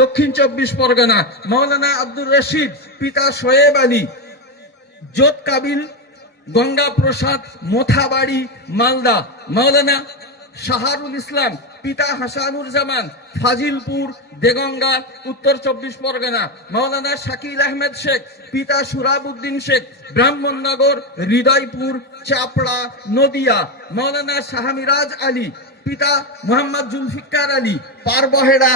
দক্ষিণ 24 পরগনা। মাওলানা আব্দুর রশিদ পিতা শোয়েব আলী, জোত কাবিল গঙ্গা প্রসাদ মোথাবাড়ি মালদা। মাওলানা শাহরুল ইসলাম পিতা হাসানুর জামান ফাজিলপুর দেগঙ্গা উত্তর 24 পরগনা। মাওলানা শাকিল আহমেদ শেখ পিতা সুরাবুদ্দিন শেখ ব্রাহ্মণনগর হৃদয়পুর চাপড়া নদিয়া। মাওলানা শাহমিরাজ আলী পিতা মোহাম্মদ জুলফিকার আলী পারবহেড়া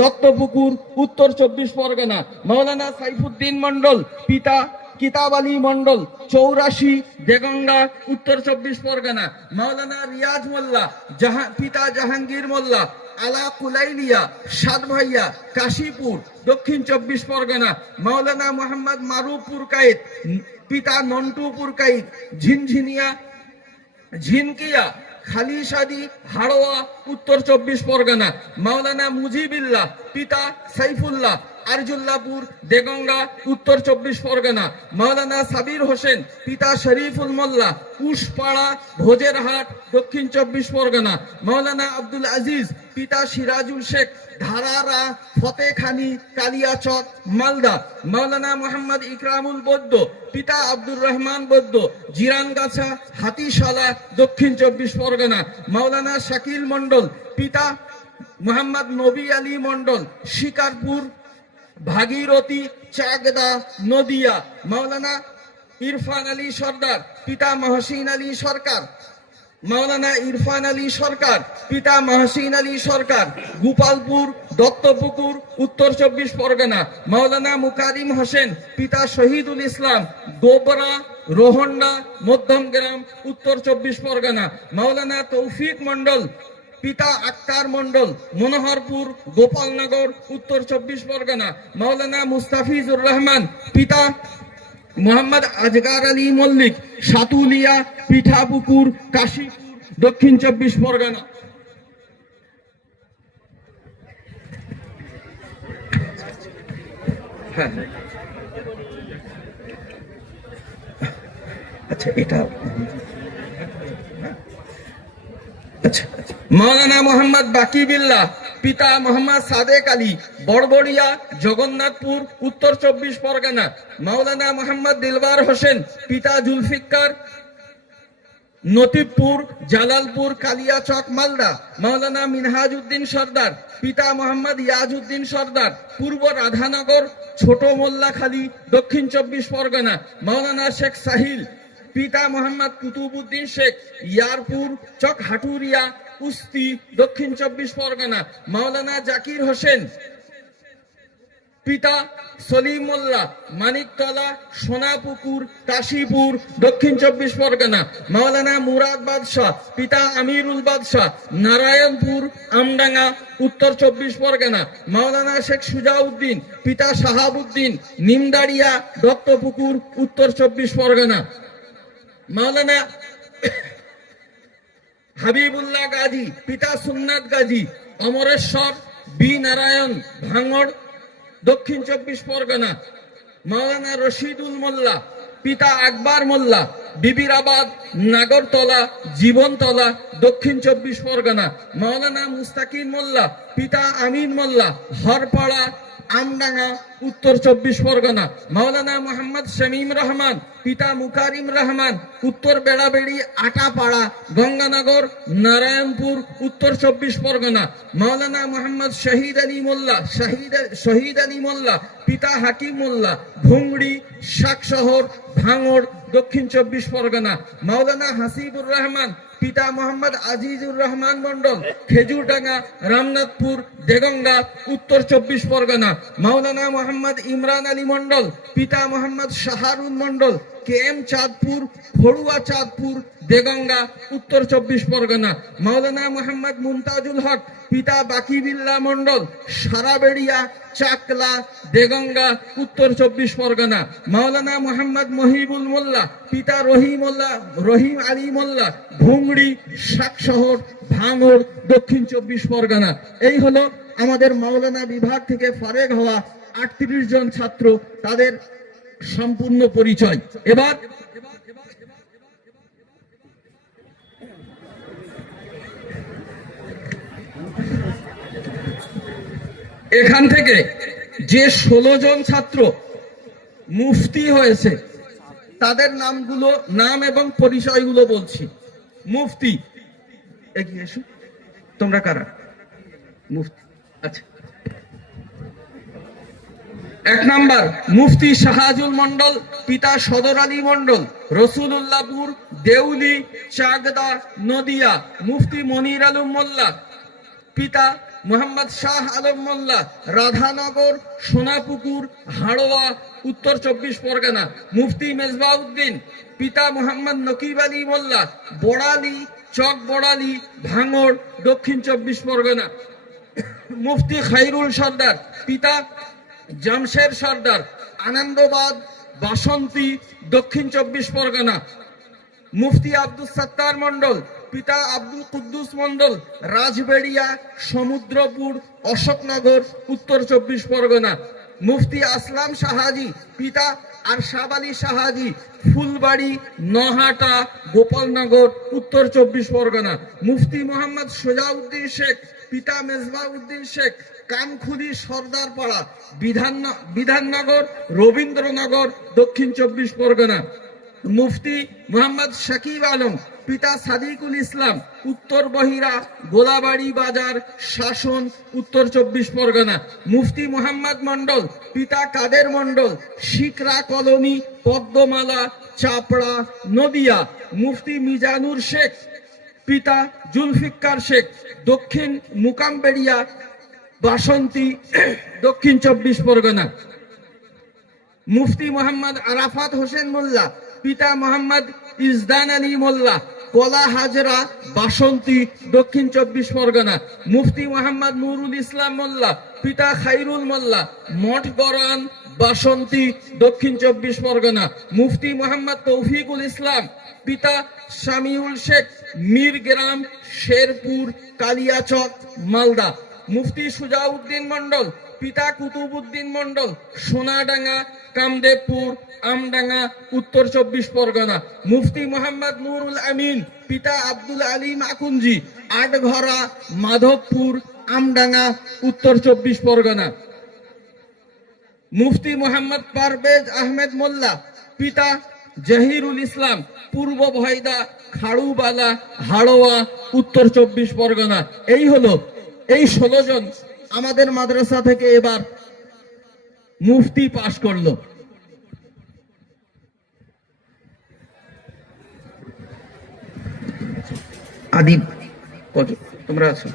দত্তপুকুর উত্তর 24 পরগনা। মাওলানা সাইফুদ্দিন মন্ডল পিতা কিতাব আলী মন্ডল 84 দেগঙ্গা উত্তর 24 পরগনা। মাওলানা রিয়াজ মোল্লা পিতা জাহাঙ্গীর মোল্লা আলা কুলাইলিয়া সাতভাইয়া কাশীপুর দক্ষিণ 24 পরগনা। মাওলানা মোহাম্মদ মারুফপুর কায়েত পিতা নন্টুপুর কায়েত ঝিনঝিনিয়া ঝিনকিয়া খালিশাদি হাড়োয়া উত্তর 24 পরগনা। মাওলানা মুজিবিল্লাহ পিতা সাইফুল্লাহ আরজুল্লাপুর দেগঙ্গা উত্তর 24 পরগনা। মাওলানা সাবির হোসেন পিতা শরীফুল মোল্লা উশপাড়া ভোজেরহাট দক্ষিণ 24 পরগনা। মাওলানা আব্দুল আজিজ পিতা সিরাজুল শেখ ধারারা ফতেখানি কালিয়াচক মালদা। মাওলানা মোহাম্মদ ইকরামুল বৈদ্য পিতা আব্দুর রহমান বৈদ্য জিরানগাছা হাতিশালা দক্ষিণ 24 পরগনা। মাওলানা শাকিল মন্ডল পিতা মোহাম্মদ নবী আলী মন্ডল শিকারপুর ভাগীরথী চাকদা নদিয়া। মাওলানা ইরফান আলী সরদার পিতা মহসিন আলী সরকার। মাওলানা ইরফান আলী সরকার পিতা মহসিন আলী সরকার গোপালপুর দত্তপুকুর উত্তর 24 পরগনা। মাওলানা মুকারিম হোসেন পিতা শহীদুল ইসলাম গোবরা রোহন্ডা মধ্যমগ্রাম উত্তর 24 পরগনা। মাওলানা তৌফিক মন্ডল পিতা আক্তার মন্ডল মনোহরপুর গোপালনগর উত্তর 24 পরগনা। মাওলানা মুস্তাফিজুর রহমান পিতা মোহাম্মদ আজগার আলী মল্লিক সাতুলিয়া পিঠাপুকুর কাশীপুর দক্ষিণ 24 পরগনা। আচ্ছা এটা মাওলানা মোহাম্মদ বাকি বিল্লাহ পিতা মোহাম্মদ সাদেক আলী বড়বড়িয়া জগন্নাথপুর উত্তর 24 পরগনা। মাওলানা মোহাম্মদ দিলবার হোসেন পিতা জুলফিকার নতিবপুর জালালপুর কালিয়াচক মালদা। মাওলানা মিনহাজউদ্দিন সরদার পিতা মোহাম্মদ ইয়াজউদ্দিন সরদার পূর্ব রাধানগর ছোট মোল্লাখালী দক্ষিণ 24 পরগনা। মাওলানা শেখ সাহিল পিতা মোহাম্মদ কুতুবউদ্দিন শেখ ইয়ারপুর চক হাটুরিয়া কুস্তি দক্ষিণ 24 পরগনা। মাওলানা জাকির হোসেন পিতা সলিম মোল্লা মানিকতলা সোনাপুকুর কাশীপুর দক্ষিণ 24 পরগনা। মাওলানা মুরাদ বাদশাহ পিতা আমিরুল বাদশাহ নারায়ণপুর আমডাঙ্গা উত্তর 24 পরগনা। মাওলানা শেখ সুজাউদ্দিন পিতা শাহাবুদ্দিন নিমদাড়িয়া দত্তপুকুর উত্তর 24 পরগনা। মাওলানা হাবিবুল্লাহ গাজী পিতা সুন্নাত গাজী অমরেশ্বর বি নারায়ণ ভাঙড় দক্ষিণ 24 পরগনা। মাওলানা রশিদুল মোল্লা পিতা আকবর মোল্লা বিবিরাবাদ নাগরতলা জীবনতলা দক্ষিণ 24 পরগনা। মাওলানা মুস্তাকিম মোল্লা পিতা আমিন মোল্লা হরপাড়া আমডাঙ্গা উত্তর 24 পরগনা। মাওলানা মোহাম্মদ শামীম রহমান পিতা মুকারিম রহমান উত্তর বেড়াবেড়ি আটাপাড়া গঙ্গানগর নারায়ণপুর উত্তর 24 পরগনা। মাওলানা মোহাম্মদ শহীদ আলী মোল্লা পিতা হাকিম মোল্লা ভুংড়ি শাকশহর ভাঙড় দক্ষিণ 24 পরগনা। মাওলানা হাসিবুর রহমান পিতা মোহাম্মদ আজিজুর রহমান মন্ডল খেজুরডাঙ্গা রামনাথপুর দেগঙ্গা উত্তর 24 পরগনা। মাওলানা মোহাম্মদ ইমরান আলী মন্ডল পিতা মোহাম্মদ শাহরুল মন্ডল কেএম চাঁদপুর ফড়ুয়া চাঁদপুর দেগঙ্গা উত্তর 24 পরগনা। মাওলানা মোহাম্মদ মুমতাজুল হক পিতা বাকি বিল্লাহ মন্ডল সারাবেড়িয়া চাকলা দেগঙ্গা উত্তর 24 পরগনা। মাওলানা মোহাম্মদ মহিবুল মোল্লা পিতা রহিম আলী মোল্লা ভুংড়ি শাকশহর ভাঙড় দক্ষিণ 24 পরগনা। এই হলো আমাদের মাওলানা বিভাগ থেকে ফারেগ হওয়া 38 জন ছাত্র, তাদের সম্পূর্ণ পরিচয়। এবার এখান থেকে যে 16 জন ছাত্র মুফতি হয়েছে তাদের নাম এবং পরিচয়গুলো বলছি। মুফতি, এগিয়ে এসো। তোমরা কারা মুফতি? আচ্ছা, 1 নাম্বার মুফতি শাহাজুল মন্ডল, পিতা সদর আলী মন্ডল, রসুলুল্লাহপুর, দেউলি, চাকদা, নদিয়া। মুফতি মনির আলম মোল্লা, পিতা মোহাম্মদ শাহ আলম মোল্লা, রাধানগর, সোনাপুকুর, হাড়োয়া, উত্তর 24 পরগনা। মুফতি মেজবাউদ্দিন, পিতা মোহাম্মদ নকিব আলী মোল্লা, বড়ালি, চক বড়ালি, ভাঙড়, দক্ষিণ 24 পরগনা। মুফতি খাইরুল সর্দার, পিতা জামশের সর্দার, আনন্দবাদ, বাসন্তী, দক্ষিণ 24 পরগনা। মুফতি আব্দুল সত্তার মন্ডল, পিতা আব্দুল কুদ্দুস মন্ডল, রাজবেড়িয়া, সমুদ্রপুর, অশোকনগর, উত্তর 24 পরগনা। মুফতি আসলাম শাহাজি, পিতা আরশাদ আলী শাহাজি, ফুলবাড়ি, নহাটা, গোপালনগর, উত্তর 24 পরগনা। মুফতি মোহাম্মদ সোজাউদ্দিন শেখ, পিতা মেজবাউদ্দিন শেখ, কানখুদি, সর্দারপাড়া, বিধাননগর, রবীন্দ্রনগর, দক্ষিণ 24 পরগনা। মুফতি মোহাম্মদ শাকিব আলম, পিতা সাদিকুল ইসলাম, উত্তর বহিরা, গোলাবাড়ি বাজার, শাসন, উত্তর 24 পরগনা। মুফতি মোহাম্মদ মন্ডল, পিতা কাদের মন্ডল, শিকরা কলোনি, পদ্মমালা, চাপড়া, নদিয়া। মুফতি মিজানুর শেখ, পিতা জুলফিকার শেখ, দক্ষিণ মুকামবেড়িয়া, বাসন্তী, দক্ষিণ 24 পরগনা। মুফতি মোহাম্মদ আরাফাত হোসেন মোল্লা, পিতা মোহাম্মদ ইজদান আলী মোল্লা, কলা হাজরা, বাসন্তী, দক্ষিণ 24 পরগনা। মুফতি মোহাম্মদ নুরুল ইসলাম মোল্লা, পিতা খাইরুল মোল্লা, মঠ গরান, বাসন্তী, দক্ষিণ 24 পরগনা। মুফতি মোহাম্মদ তৌফিকুল ইসলাম, পিতা শামিউল শেখ, মিরগ্রাম, শেরপুর, কালিয়াচক, মালদা। মুফতি সুজাউদ্দিন মন্ডল, পিতা কুতুবুদ্দিন মন্ডল, সোনাডাঙ্গা, কামদেবপুর, আমডাঙ্গা, উত্তর 24 পরগনা। মুফতি মোহাম্মদ নুরুল আমিন, পিতা আব্দুল আলিম আকুঞ্জি, আটঘরা, মাধবপুর, আমডাঙ্গা, উত্তর 24 পরগনা। মুফতি মোহাম্মদ পারভেজ আহমেদ মোল্লা, পিতা জহিরুল ইসলাম, পূর্ব ভয়দা, খাড়ুবালা, হাড়োয়া, উত্তর 24 পরগনা। এই 16 জন আমাদের মাদ্রাসা থেকে এবার মুফতি পাশ করলো। আদিব কত তোমরা আছো?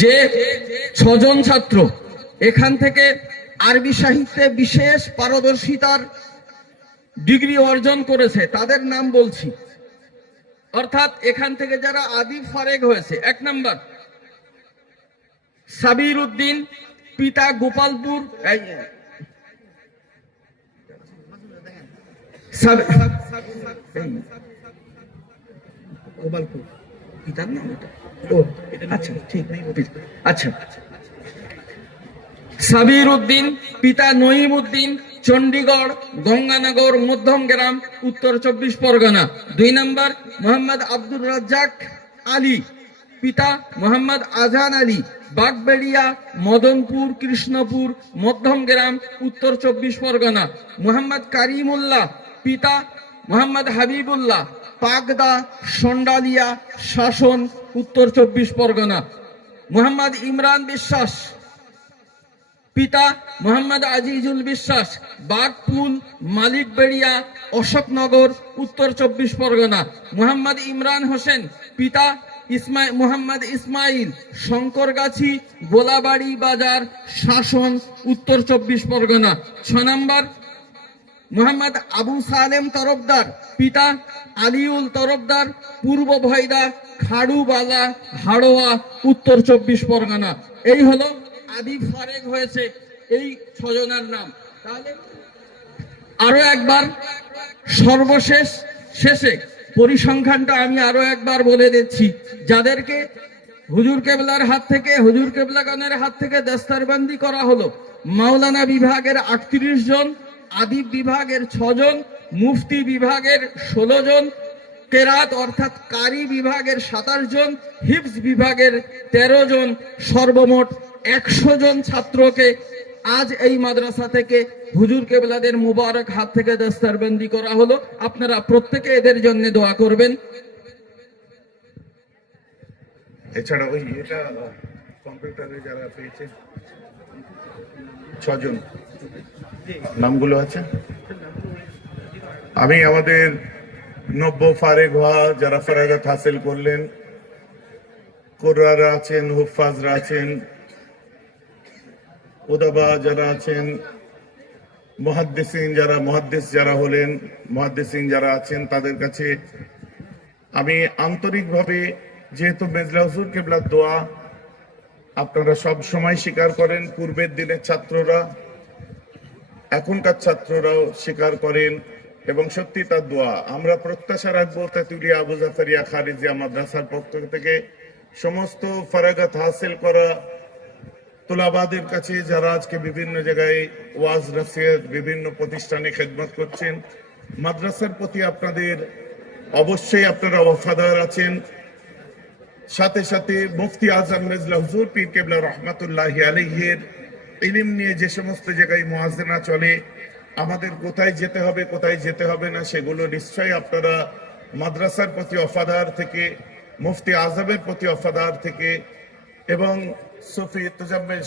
যে 6 জন ছাত্র এখান থেকে আরবি সাহিত্যে বিশেষ পারদর্শিতার ডিগ্রি অর্জন করেছে তাদের নাম বলছি। অর্থাৎ এখান থেকে যারা আদিব ফারেগ হয়েছে, 1 নাম্বার সাবির উদ্দিন, পিতা গোপালপুর, পিতার নাম আচ্ছা ঠিক নেই। আচ্ছা, সাবির উদ্দিন, পিতা নঈম উদ্দিন, চণ্ডীগড়, গঙ্গানগর, মধ্যমগ্রাম, উত্তর 24 পরগনা। 2 নাম্বার মোহাম্মদ আব্দুর রাজ্জাক আলী, পিতা মোহাম্মদ আজান আলী, বাগবেড়িয়া, মদনপুর, কৃষ্ণপুর, মধ্যমগ্রাম, উত্তর 24 পরগনা। মোহাম্মদ কারিমুল্লাহ, পিতা মোহাম্মদ হাবিবুল্লাহ, পাগদা, সন্ডালিয়া, শাসন, উত্তর 24 পরগনা। মোহাম্মদ ইমরান বিশ্বাস, পিতা মোহাম্মদ আজিজুল বিশ্বাস, বাগপুল, মালিকবেড়িয়া, অশোকনগর, উত্তর 24 পরগনা। মোহাম্মদ ইমরান হোসেন, পিতা মোহাম্মদ ইসমাইল, শঙ্করগাছি, গোলাবাড়ি বাজার, শাসন, উত্তর 24 পরগনা। 6 নম্বর মোহাম্মদ আবু সালেম তরফদার, পিতা আলিউল তরফদার, পূর্ব ভয়দা, খাড়ুবালা, হাড়োয়া, উত্তর 24 পরগনা। এই হলো আদিব ফারেগ হয়েছে এই 6 জনের নাম। তাহলে আরো একবার সর্বশেষ শেষে পরিসংখ্যানটা আমি আরো একবার বলে দিচ্ছি। যাদেরকে হুজুর কেবলার হাত থেকে, হুজুর কেবলাগণের হাত থেকে দস্তারবন্দি করা হলো, মাওলানা বিভাগের 38 জন, আদিব বিভাগের 6 জন, মুফতি বিভাগের 16 জন, কেরাত অর্থাৎ কারি বিভাগের 27 জন, হিফজ বিভাগের 13 জন, সর্বমোট 100 জন ছাত্রকে আজ এই মাদ্রাসা থেকে হুজুর কেবলাদের মুবারক হাত থেকে দস্তরবন্দি করা হলো। আপনারা প্রত্যেকে এদের জন্য দোয়া করবেন। এছাড়া ওই এটা কম্পিউটারে যারা পেয়েছে 6 জন নামগুলো আছে। আমি আমাদের নব্য ফারেক হওয়া যারা ফারাগাত হাসিল করলেন, কোরআরা আছেন, হুফাজরা আছেন, উদাবা যারা আছেন, মুহাদ্দিসিন যারা মুহাদ্দিস যারা হলেন, মুহাদ্দিসিন যারা আছেন, তাদের কাছে আমি আন্তরিকভাবে, যেহেতু মেজলা হুজুর কেবলার দোয়া আপনারা সব সময় স্বীকার করেন, পূর্বের দিনের ছাত্ররা এখনকার ছাত্ররাও স্বীকার করেন এবং সত্যি তার দোয়া আমরা প্রত্যাশা রাখবো তেতুলিয়া আবু জাফরিয়া খারিজিয়া মাদ্রাসার পক্ষ থেকে সমস্ত ফারাগাত হাসিল করা তোলাবাদের কাছে যারা আজকে বিভিন্ন জায়গায় ওয়াজ নসিহত বিভিন্ন প্রতিষ্ঠানে খেদমত করছেন, মাদ্রাসার প্রতি আপনাদের অবশ্যই আপনারা ওয়াফাদার আছেন। সাথে সাথে মুফতি আজম মেজলা হুজুর পীর কেবলা রহমাতুল্লাহি আলাইহির ইলম নিয়ে যে সমস্ত জায়গায় মুয়াজ্জানা চলে, আমাদের কোথায় যেতে হবে কোথায় যেতে হবে না সেগুলো নিশ্চয়ই আপনারা মাদ্রাসার প্রতি ওয়াফাদার থেকে, মুফতি আজমের প্রতি ওয়াফাদার থেকে এবং সুফি তোজাম্মেল